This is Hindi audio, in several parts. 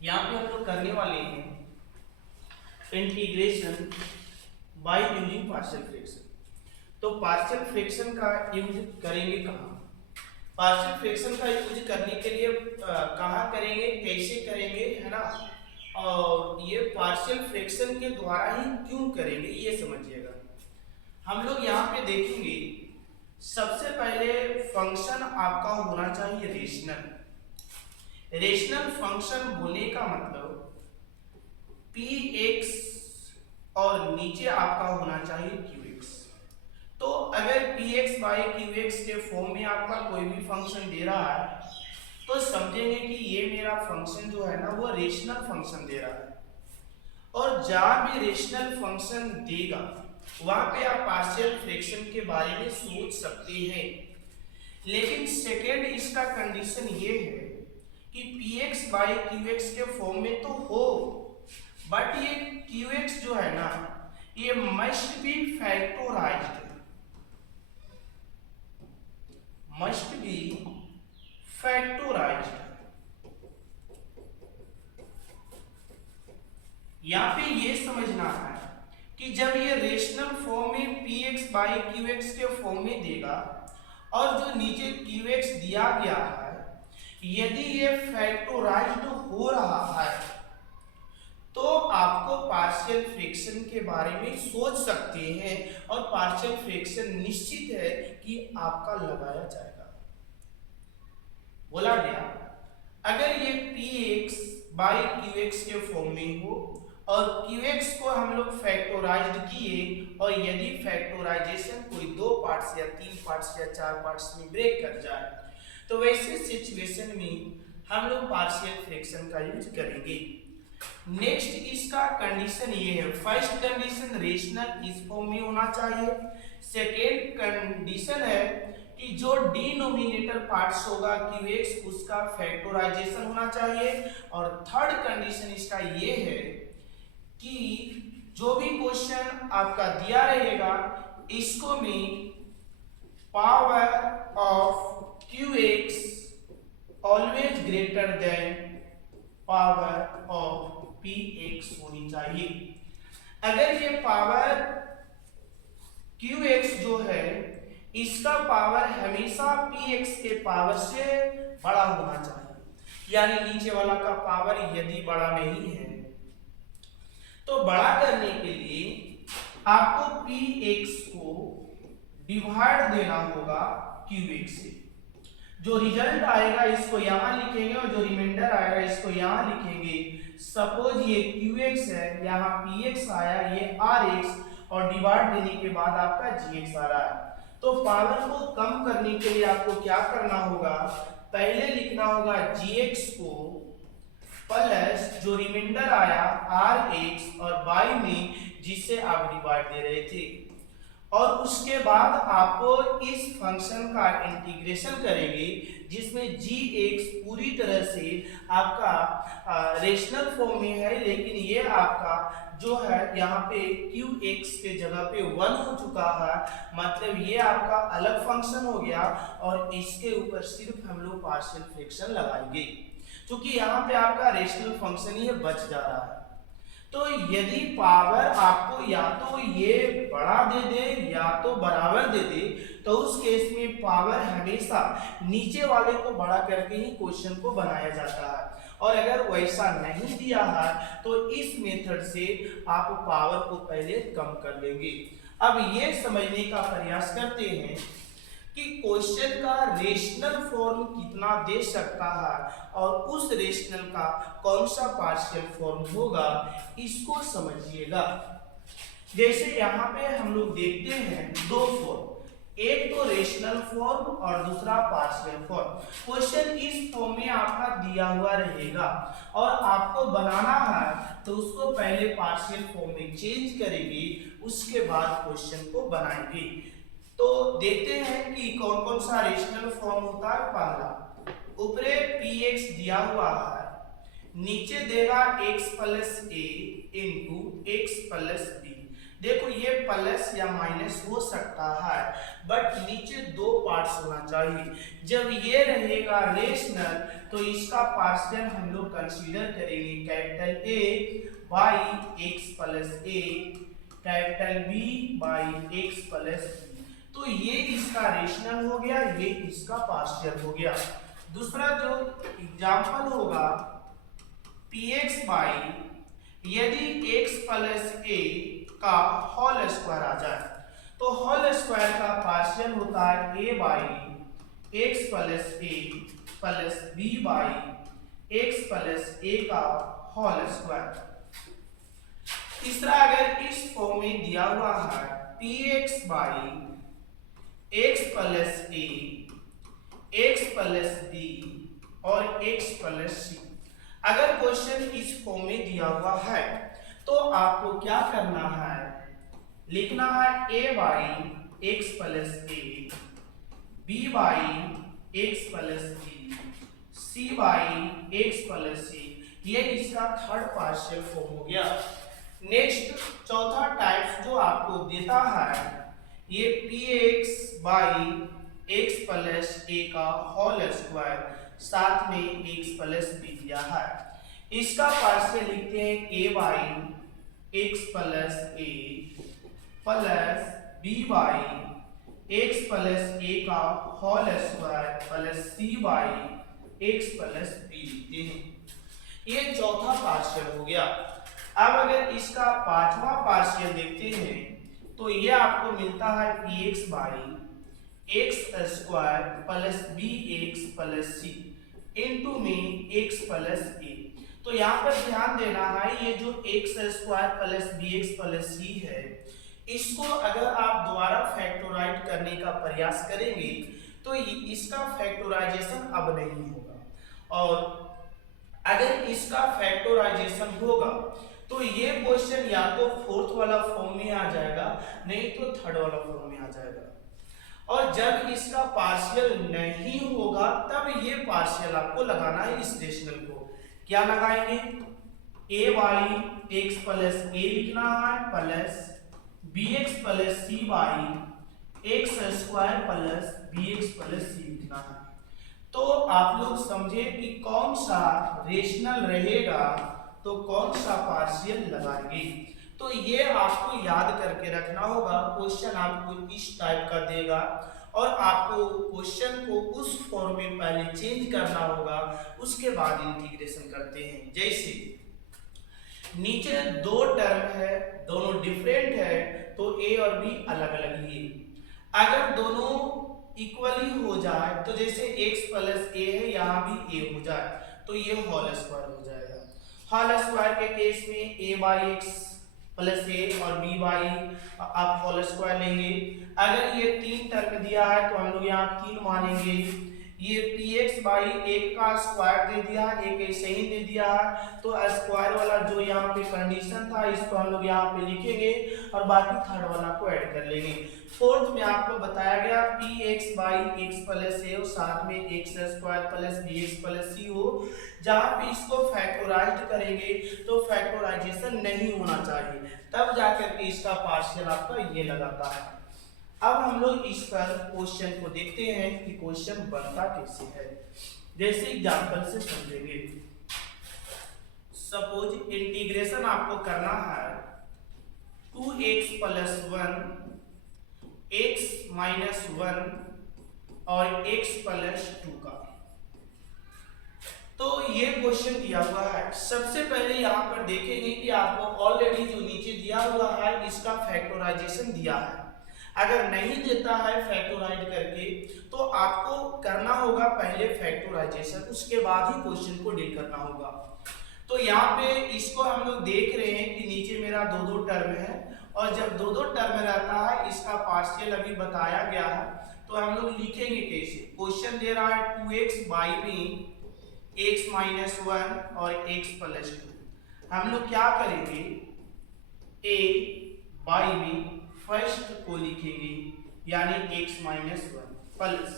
यहाँ पे हम लोग करने वाले हैं integration by using partial fraction. तो पार्शियल फ्रैक्शन का यूज करेंगे कहाँ? पार्शियल फ्रैक्शन का यूज करने के लिए कहाँ करेंगे, कैसे करेंगे, है ना? और ये पार्शियल फ्रैक्शन के द्वारा ही क्यों करेंगे ये समझिएगा। हम लोग यहाँ पे देखेंगे सबसे पहले फंक्शन आपका होना चाहिए रेशनल। रेशनल फंक्शन बोलने का मतलब पी एक्स और नीचे आपका होना चाहिए क्यू एक्स। तो अगर P x by Q x के फॉर्म में आपका कोई भी फंक्शन दे रहा है तो समझेंगे कि ये मेरा फंक्शन जो है ना वो रेशनल फंक्शन दे रहा है। और जहां भी रेशनल फंक्शन देगा वहां पे आप पार्शियल फ्रैक्शन के बारे में सोच सकते हैं। लेकिन सेकेंड इसका कंडीशन ये है कि P x by Q x के फॉर्म में तो हो, बट ये क्यू एक्स जो है ना ये मस्ट बी फैक्टोराइज्ड, मस्ट बी फैक्टोराइज्ड। यहाँ पे ये समझना है कि जब ये रेशनल फॉर्म में P x by Q x के फॉर्म में देगा और जो नीचे क्यू एक्स दिया गया है यदि ये फैक्टोराइज्ड हो रहा है तो आपको पार्शियल फ्रैक्शन के बारे में सोच सकते हैं और पार्शियल फ्रैक्शन निश्चित है कि आपका लगाया जाएगा। बोला गया अगर ये P x by Q x के फॉर्म में हो और क्यू एक्स को हम लोग फैक्टोराइज्ड किए और यदि फैक्टोराइजेशन कोई 2 पार्ट्स या 3 पार्ट्स या 4 पार्ट्स में ब्रेक कर जाए तो वैसे सिचुएशन में हम लोग पार्शियल फ्रैक्शन का यूज करेंगे। नेक्स्ट इसका कंडीशन ये है, फर्स्ट कंडीशन रेशनल इस फॉर्म में होना चाहिए। सेकेंड कंडीशन है कि जो डिनोमिनेटर पार्ट्स होगा क्यू एक्स उसका फैक्टराइजेशन होना चाहिए। और थर्ड कंडीशन इसका ये है कि जो भी क्वेश्चन आपका दिया रहेगा इसको में power of Q x always greater than power of P x होनी चाहिए। अगर ये पावर क्यू एक्स जो है इसका पावर हमेशा पी एक्स के पावर से बड़ा होना चाहिए, यानी नीचे वाला का पावर यदि बड़ा नहीं है तो बड़ा करने के लिए आपको पी एक्स को डिवाइड देना होगा क्यू एक्स से। जो रिजल्ट आएगा इसको यहां लिखेंगे और जो रिमाइंडर आएगा इसको यहां लिखेंगे। सपोज ये क्यू एक्स है, यहाँ पी एक्स आया, ये आर एक्स और डिवाइड देने के बाद आपका जी एक्स आ रहा है। तो पावर को कम करने के लिए आपको क्या करना होगा, पहले लिखना होगा जी एक्स को प्लस जो रिमाइंडर आया आर एक्स और बाई में जिससे आप डिवाइड दे रहे थे, और उसके बाद आपको इस फंक्शन का इंटीग्रेशन करेंगे जिसमें जी एक्स पूरी तरह से आपका रेशनल फॉर्म में है, लेकिन ये आपका जो है यहाँ पे क्यू एक्स के जगह पे 1 हो चुका है, मतलब ये आपका अलग फंक्शन हो गया और इसके ऊपर सिर्फ हम लोग पार्शियल फ्रैक्शन लगाएंगे क्योंकि यहाँ पे आपका रेशनल फंक्शन ही बच जा रहा है। तो यदि पावर आपको या तो ये बड़ा दे दे या तो बराबर दे दे तो उस केस में पावर हमेशा नीचे वाले को बड़ा करके ही क्वेश्चन को बनाया जाता है, और अगर वैसा नहीं दिया है तो इस मेथड से आप पावर को पहले कम कर लेंगे। अब ये समझने का प्रयास करते हैं कि क्वेश्चन का रेशनल फॉर्म कितना दे सकता है और उस रेशनल का कौन सा पार्शियल फॉर्म होगा इसको समझिएगा। जैसे यहाँ पे हम लोग देखते हैं 2 फॉर्म, एक तो रेशनल फॉर्म और दूसरा पार्शियल फॉर्म। क्वेश्चन इस फॉर्म में आपका दिया हुआ रहेगा और आपको बनाना है तो उसको पहले पार्शियल फॉर्म में चेंज करेंगे, उसके बाद क्वेश्चन को बनाएंगे। तो देखते हैं कि कौन कौन सा रेशनल फॉर्म होता है। पहला, ऊपरे पी एक्स दिया हुआ है, नीचे देगा x प्लस ए इंटू एक्स प्लस बी, देखो ये प्लस या माइनस हो सकता है, बट नीचे दो पार्ट्स होना चाहिए। जब ये रहेगा रेशनल तो इसका पार्शियल हम लोग कंसीडर करेंगे capital A by x plus A, capital B by x plus B. तो ये इसका रेशनल हो गया, ये इसका पार्शियल हो गया। दूसरा जो एग्जाम्पल होगा px बाई यदि x प्लस ए का होल स्क्वायर आ जाए, तो होल स्क्वायर का पार्शियल होता है a by x plus a plus b by x plus a का होल स्क्वायर। तीसरा अगर इस फॉर्म में दिया हुआ है px by x plus A X plus B और एक्स प्लस सी, अगर क्वेश्चन इस फॉर्म में दिया हुआ है तो आपको क्या करना है, लिखना है a by x plus a, b by x plus b, c by x plus c. ये इसका थर्ड पार्शियल फॉर्म हो गया। नेक्स्ट चौथा टाइप जो आपको देता है ये px by x plus a का होल स्क्वायर साथ में एक्स प्लस बी दिया है। इसका पार्शियल लिखते हैं a by x plus a plus b by x plus a का whole square plus c by x plus b लिखते हैं। ये चौथा पार्शियल हो गया। अब अगर इसका पांचवा पार्शियल देखते हैं तो ये आपको मिलता है px by x square plus b x plus c into में एक्स प्लस ए। तो यहाँ पर ध्यान देना है ये जो x square plus b x plus c है, इसको अगर आप दोबारा फैक्टोराइज करने का प्रयास करेंगे तो इसका फैक्टोराइजेशन अब नहीं होगा, और अगर इसका फैक्टोराइजेशन होगा तो ये क्वेश्चन या तो फोर्थ वाला फॉर्म में आ जाएगा, नहीं तो थर्ड वाला फॉर्म में आ जाएगा। और जब इसका पार्शियल नहीं होगा तब ये पार्शियल आपको लगाना है इस रेशनल को। क्या लगाएंगे, a by x plus a लिखना है plus b x plus c by x square plus b x plus c लिखना है। तो आप लोग समझे कि कौन सा रेशनल रहेगा तो कौन सा पार्शियल लगाएंगे। तो ये आपको याद करके रखना होगा। क्वेश्चन आपको इस टाइप का देगा और आपको क्वेश्चन को उस फॉर्म में पहले चेंज करना होगा, उसके बाद इंटीग्रेशन करते हैं। जैसे नीचे दो टर्म है, दोनों डिफरेंट है, तो ए और बी अलग अलग लिए। अगर दोनों इक्वली हो जाए तो जैसे x प्लस ए है यहाँ भी a हो जाए तो ये होल स्क्वायर हो जाएगा। होल स्क्वायर के केस में a बाई एक्स प्लस ए और b बाई आप होल स्क्वायर लेंगे। अगर ये तीन टर्म दिया है तो हम लोग यहाँ तीन मानेंगे। ये px बाई एक का स्क्वायर दे दिया, एक ऐसे ही दे दिया है, तो स्क्वायर वाला जो यहाँ पे कंडीशन था इसको हम लोग यहाँ पे लिखेंगे और बाकी थर्ड वाला को ऐड कर लेंगे। फोर्थ में आपको बताया गया px by x plus a साथ में x square plus b x plus c हो। जहाँ पे इसको फैक्टोराइज करेंगे तो फैक्टोराइजेशन नहीं होना चाहिए, तब जाकर के इसका पार्शियल आपका ये लगाता है। अब हम लोग इस पर क्वेश्चन को देखते हैं कि क्वेश्चन बनता कैसे है। जैसे एग्जांपल से समझेंगे। सपोज इंटीग्रेशन आपको करना है 2x प्लस 1 x माइनस 1 और x प्लस 2 का। तो ये क्वेश्चन दिया हुआ है। सबसे पहले यहाँ पर देखेंगे कि आपको ऑलरेडी जो नीचे दिया हुआ है इसका फैक्टराइजेशन दिया है। अगर नहीं देता है फैक्टराइज करके तो आपको करना होगा पहले फैक्टराइजेशन, उसके बाद ही क्वेश्चन को डील करना होगा। तो यहाँ पे इसको हम लोग देख रहे हैं कि नीचे मेरा दो दो टर्म है, और जब दो दो टर्म रहता है इसका पार्शियल अभी बताया गया है, तो हम लोग लिखेंगे कैसे। क्वेश्चन दे रहा है 2x बाई में x माइनस 1 और x प्लस 2। हम लोग क्या करेंगे, a बाई में फर्स्ट को लिखेंगे यानी x minus 1 plus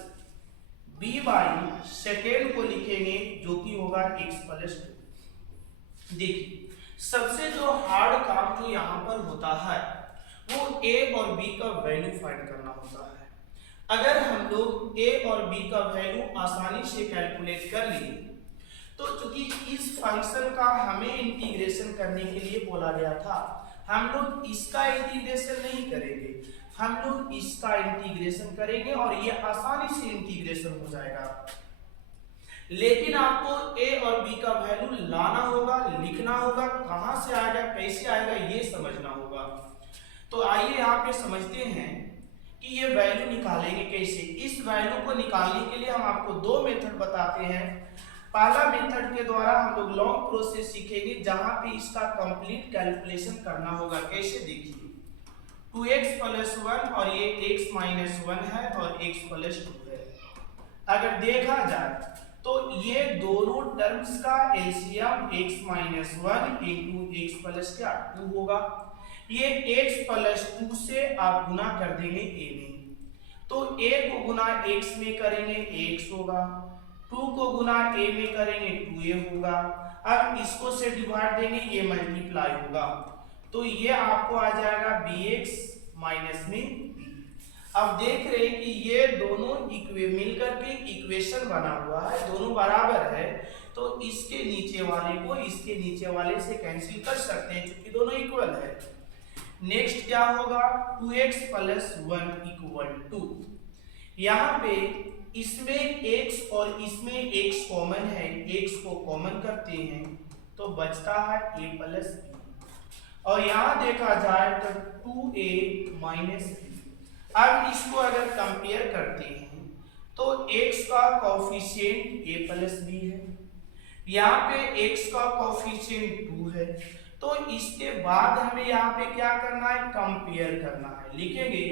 b by second को लिखेंगे जो कि होगा x प्लस 2। देखिए सबसे जो हार्ड काम जो यहाँ पर होता है वो ए और बी का वैल्यू फाइंड करना होता है। अगर हम लोग ए और बी का वैल्यू आसानी से कैलकुलेट कर लिए, तो चूंकि इस फंक्शन का हमें इंटीग्रेशन करने के लिए बोला गया था, हम लोग इसका इंटीग्रेशन नहीं करेंगे, हम लोग इसका इंटीग्रेशन करेंगे और ये आसानी से इंटीग्रेशन हो जाएगा। लेकिन आपको ए और बी का वैल्यू लाना होगा, लिखना होगा, कहां से आएगा, कैसे आएगा, ये समझना होगा। तो आइए यहाँ पे समझते हैं कि ये वैल्यू निकालेंगे कैसे। इस वैल्यू को निकालने के लिए हम आपको दो मेथड बताते हैं। पहला मेथड के द्वारा हम लोग लॉन्ग प्रोसेस सीखेंगे, जहां पे इसका कंप्लीट कैलकुलेशन करना होगा। कैसे, देखिए 2x + 1 और ये x - 1 है और x + 2 है। अगर देखा जाए तो ये दोनों टर्म्स का एलसीएम x - 1 × x + क्या 2 होगा। ये x + 2 से आप गुना कर देंगे a में, तो a को गुना x में करेंगे x होगा, 2 को गुना a में करेंगे 2a होगा। अब इसको से डिवाइड देंगे, ये मल्टीप्लाई होगा, तो ये आपको आ जाएगा bx माइनस में b। अब देख रहे हैं कि ये दोनों मिलकर के इक्वेशन बना हुआ है, दोनों बराबर है, तो इसके नीचे वाले को इसके नीचे वाले से कैंसिल कर सकते हैं क्योंकि दोनों इक्वल है। नेक्स्ट क्या होगा, 2x + 1 = 2। यहाँ पे इसमें x और इसमें x कॉमन है, x को कॉमन करते हैं तो बचता है a + b, और यहाँ देखा जाए तो 2a - b। अब इसको अगर कंपेयर करते हैं तो x का कोफिशिएंट a + b है, यहाँ पे x का कोफिशिएंट 2 है, तो इसके बाद हमें यहाँ पे क्या करना है, कंपेयर करना है। लिखेंगे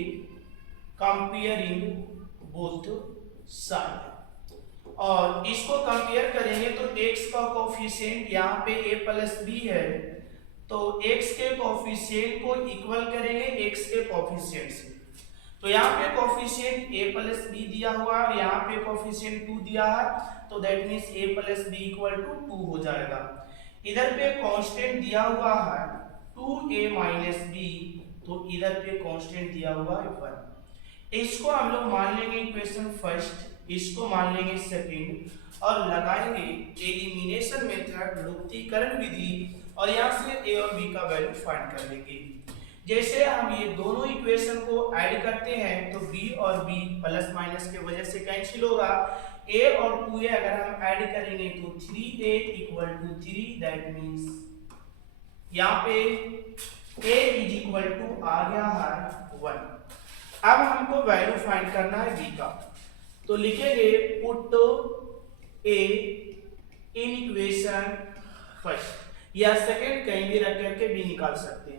कंपेयरिंग बोथ साइड, और इसको कंपेयर करेंगे तो x का कोफिशिएंट यहाँ पे a + b है, तो x के कोफिशिएंट को इक्वल करेंगे x के कोफिशिएंट से। तो यहाँ पे कोफिशिएंट a + b दिया हुआ है, यहाँ पे कोफिशिएंट 2 दिया है, तो दैट मींस a + b = 2 हो जाएगा। इधर पे कांस्टेंट दिया हुआ है 2a - b, तो इधर पे कांस्टेंट दिया हुआ है 1। इसको हम लोग मान लेंगे इक्वेशन फर्स्ट, इसको मान लेंगे सेकंड, और लगाएंगे एलिमिनेशन मेथड, लुप्तीकरण विधि, और यहाँ से a और b का वैल्यू फाइंड कर लेंगे। जैसे हम ये दोनों इक्वेशन को ऐड करते हैं तो b और b प्लस माइनस के वजह से कैंसिल होगा। a और 2a अगर हम ऐड करेंगे तो 3a = 3, दैट मींस यहाँ पे a = आ गया है 1। अब हमको वैल्यू फाइंड करना है b का, तो लिखेंगे put a in equation first या सेकंड, कहीं भी रख करके b निकाल सकते हैं।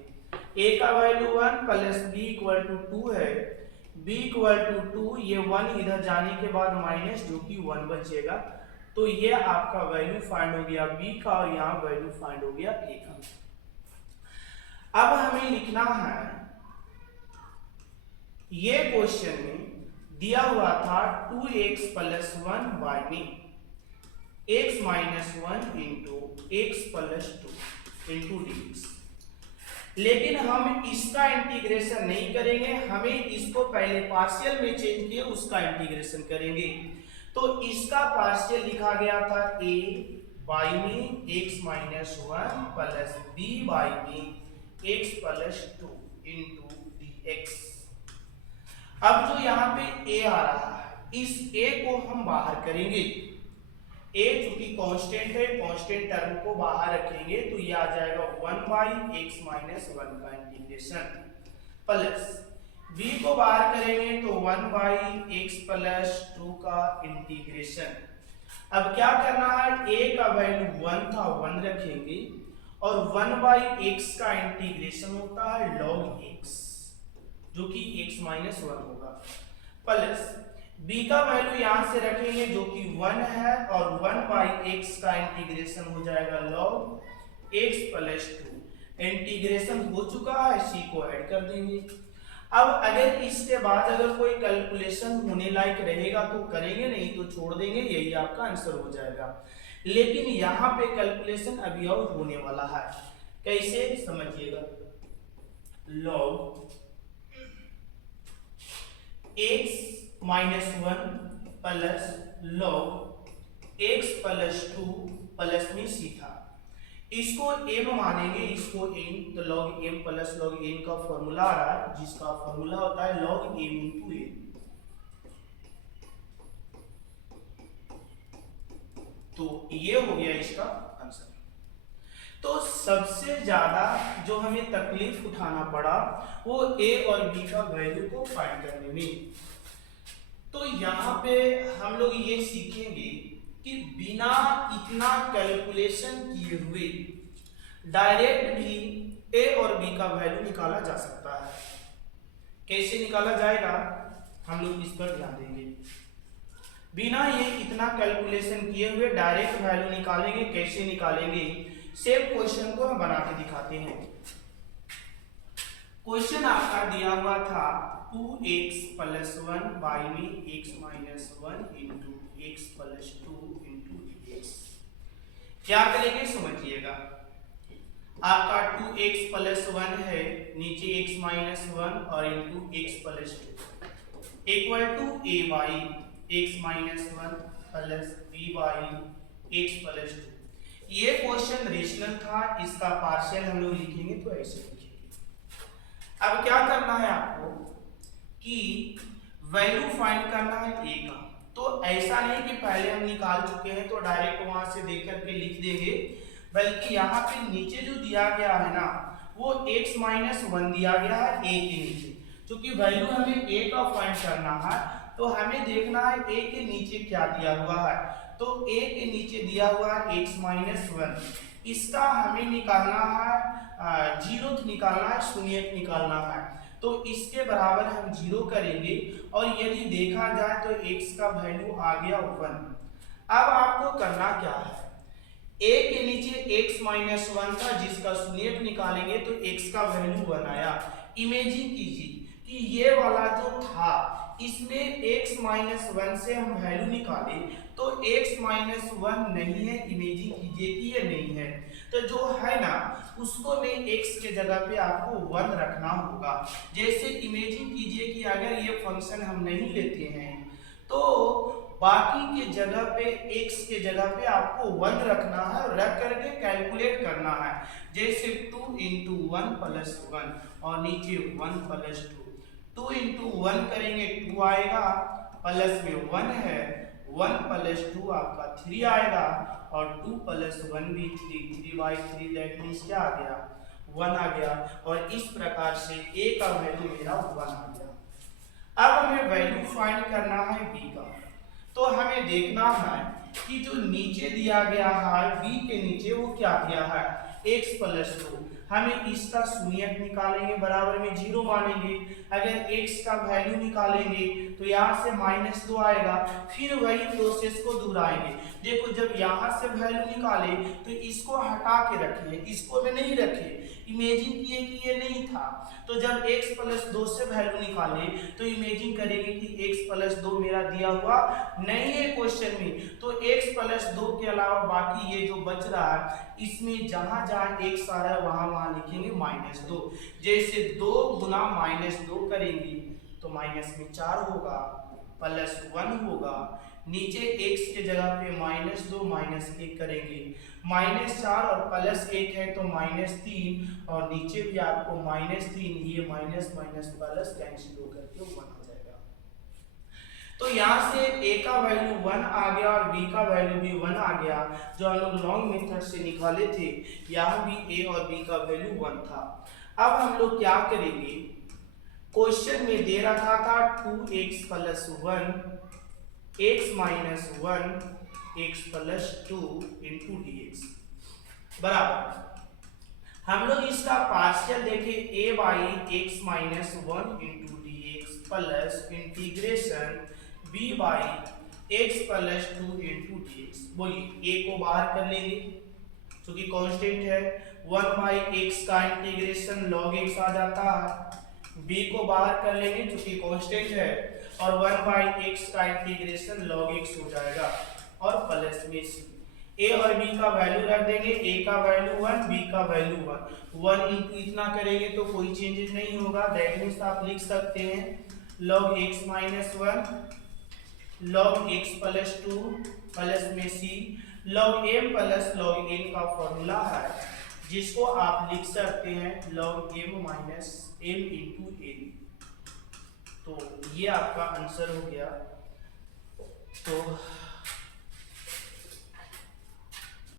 a का वैल्यू 1 + b = 2 है, b = 2, ये 1 इधर जाने के बाद माइनस जो कि 1 बचेगा, तो ये आपका वैल्यू फाइंड हो गया b का, और यहाँ वैल्यू फाइंड हो गया a का। अब हमें लिखना है, ये क्वेश्चन में दिया हुआ था 2x + 1 y में x - 1 × x + 2 dx, लेकिन हम इसका इंटीग्रेशन नहीं करेंगे, हमें इसको पहले पार्शियल में चेंज किए उसका इंटीग्रेशन करेंगे। तो इसका पार्शियल लिखा गया था a y में x - 1 + b y में x + 2 × dx। अब जो यहाँ पे a आ रहा है, इस a को हम बाहर करेंगे, a चूंकि कांस्टेंट है, कांस्टेंट टर्म को बाहर रखेंगे, तो ये आ जाएगा 1/x - 1 का इंटीग्रेशन, प्लस b को बाहर करेंगे तो 1/x + 2 का इंटीग्रेशन। अब क्या करना है, a का वैल्यू 1 था, 1 रखेंगे, और 1/x का इंटीग्रेशन होता है log x, जो कि x - 1 होगा, प्लस b का वैल्यू यहां से रखेंगे जो कि 1 है, और 1/x का इंटीग्रेशन हो जाएगा log x + 2। इंटीग्रेशन हो चुका है, c को ऐड कर देंगे। अब अगर इसके बाद अगर कोई कैलकुलेशन होने लायक रहेगा तो करेंगे, नहीं तो छोड़ देंगे, यही आपका आंसर हो जाएगा। लेकिन यहाँ पे कैलकुलेशन अभी और होने वाला है, कैसे समझिएगा, log x minus 1 plus log x plus 2 plus में c था। इसको m मानेंगे, इसको n, तो log m plus log n का फॉर्मूला आ रहा है, जिसका फॉर्मूला होता है log m इंटू n। तो ये हो गया इसका आंसर। तो सबसे ज्यादा जो हमें तकलीफ उठाना पड़ा वो a और b का वैल्यू को फाइंड करने में। तो यहाँ पे हम लोग ये सीखेंगे कि बिना इतना कैलकुलेशन किए हुए डायरेक्ट भी a और b का वैल्यू निकाला जा सकता है। कैसे निकाला जाएगा हम लोग इस पर ध्यान देंगे। बिना ये इतना कैलकुलेशन किए हुए डायरेक्ट वैल्यू निकालेंगे। कैसे निकालेंगे, सेम क्वेश्चन को हम बना के दिखाते हैं। क्वेश्चन आपका दिया हुआ था 2x प्लस 1 बाई में x minus 1 into X plus 2 into x. क्या करेंगे समझिएगा। आपका 2x प्लस 1 है, नीचे x माइनस 1 और into X plus 2 equal to a by x minus 1 plus b by x plus 2। ये क्वेश्चन रेशनल था, इसका पार्शियल हम लोग लिखेंगे तो ऐसे लिखेंगे। अब क्या करना है आपको कि वैल्यू फाइंड करना है a का। तो ऐसा नहीं कि पहले हम निकाल चुके हैं तो डायरेक्ट वहां से देख करके लिख देंगे, बल्कि यहाँ पे नीचे जो दिया गया है ना वो x माइनस 1 दिया गया है a के नीचे। क्योंकि वैल्यू हमें a का फाइंड करना है तो हमें देखना है a के नीचे क्या दिया हुआ है। तो a के नीचे दिया हुआ है x माइनस 1, इसका हमें निकालना है जीरो निकालना है, शून्य निकालना है। तो इसके बराबर हम जीरो करेंगे और यदि देखा जाए तो x का वैल्यू आ गया 1। अब आपको करना क्या है, a के नीचे x माइनस 1 था जिसका शून्य निकालेंगे तो x का वैल्यू 1 आया। इमेजिन कीजिए कि ये वाला जो था इसमें x माइनस 1 से हम वैल्यू निकाले तो x माइनस 1 नहीं है। इमेजिन कीजिए कि ये नहीं है, तो जो है ना उसको में x के जगह पे आपको 1 रखना होगा। जैसे इमेजिन कीजिए कि अगर ये फंक्शन हम नहीं लेते हैं तो बाकी के जगह पे x के जगह पे आपको 1 रखना है, रख करके कैलकुलेट करना है। जैसे 2 इंटू 1 प्लस 1 और नीचे 1 प्लस 2। 2 इंटू 1 करेंगे 2 आएगा, प्लस में 1 है, 1 प्लस 2 आपका 3 आएगा और 2 प्लस 1 भी 3, 3 बाई 3 दैट मीन्स क्या आ गया 1 आ गया। और इस प्रकार से a का वैल्यू मेरा 1 आ गया। अब हमें वैल्यू फाइंड करना है b का। तो हमें देखना है कि जो नीचे दिया गया है b के नीचे वो क्या दिया है x प्लस 2। हमें इसका शून्य निकालेंगे, बराबर में जीरो मानेंगे। अगर x का वैल्यू निकालेंगे तो यहाँ से माइनस 2 आएगा, फिर वही प्रोसेस को दोहराएंगे। देखो जब यहाँ से वैल्यू निकाले तो इसको हटा के रखिए, इसको में नहीं रखिए। इमेजिन किए कि ये नहीं था, तो जब x प्लस 2 से वैल्यू निकाले तो इमेजिन करेंगे कि x प्लस 2 मेरा दिया हुआ नहीं है क्वेश्चन में, तो x प्लस 2 के अलावा बाकी ये जो बच रहा है इसमें जहां जहां x आ रहा है वहां वहां लिखेंगे माइनस 2। जैसे 2 गुना माइनस 2 करेंगे तो माइनस में 4 होगा, प्लस 1 होगा, नीचे x के जगह पे माइनस 2 माइनस 1 करेंगे, माइनस 4 और प्लस 1 है तो माइनस 3 और नीचे भी आपको माइनस 3, ये माइनस माइनस प्लस कैंसिल होकर के 1 आ जाएगा। तो यहाँ से a का वैल्यू 1 आ गया और b का वैल्यू भी 1 आ गया, जो हम लोग लॉन्ग मेथड से निकाले थे। यहाँ भी a और b का वैल्यू 1 था। अब हम लोग क्या करेंगे, क्वेश्चन में दे रखा था 2x plus 1 x minus 1 x plus 2 into dx बराबर। हम लोग इसका पार्शियल देखे a by x minus 1 into dx plus integration b by x plus 2 into dx। बोलिए a को बाहर कर लेंगे क्योंकि कांस्टेंट है, 1 बाई एक्स का इंटीग्रेशन log x आ जाता है, b को बाहर कर लेंगे क्योंकि कांस्टेंट है और 1 बाई एक्स का इंटीग्रेशन log x हो जाएगा और प्लस में c। a और b का वैल्यू रख देंगे, a का वैल्यू 1, b का वैल्यू 1 इंटू इतना करेंगे तो कोई चेंजेस नहीं होगा। दैट मींस आप लिख सकते हैं log x minus one, log x plus two plus में c, log m plus log n का फॉर्मूला है जिसको आप लिख सकते हैं log m minus m into n। तो ये आपका आंसर हो गया। तो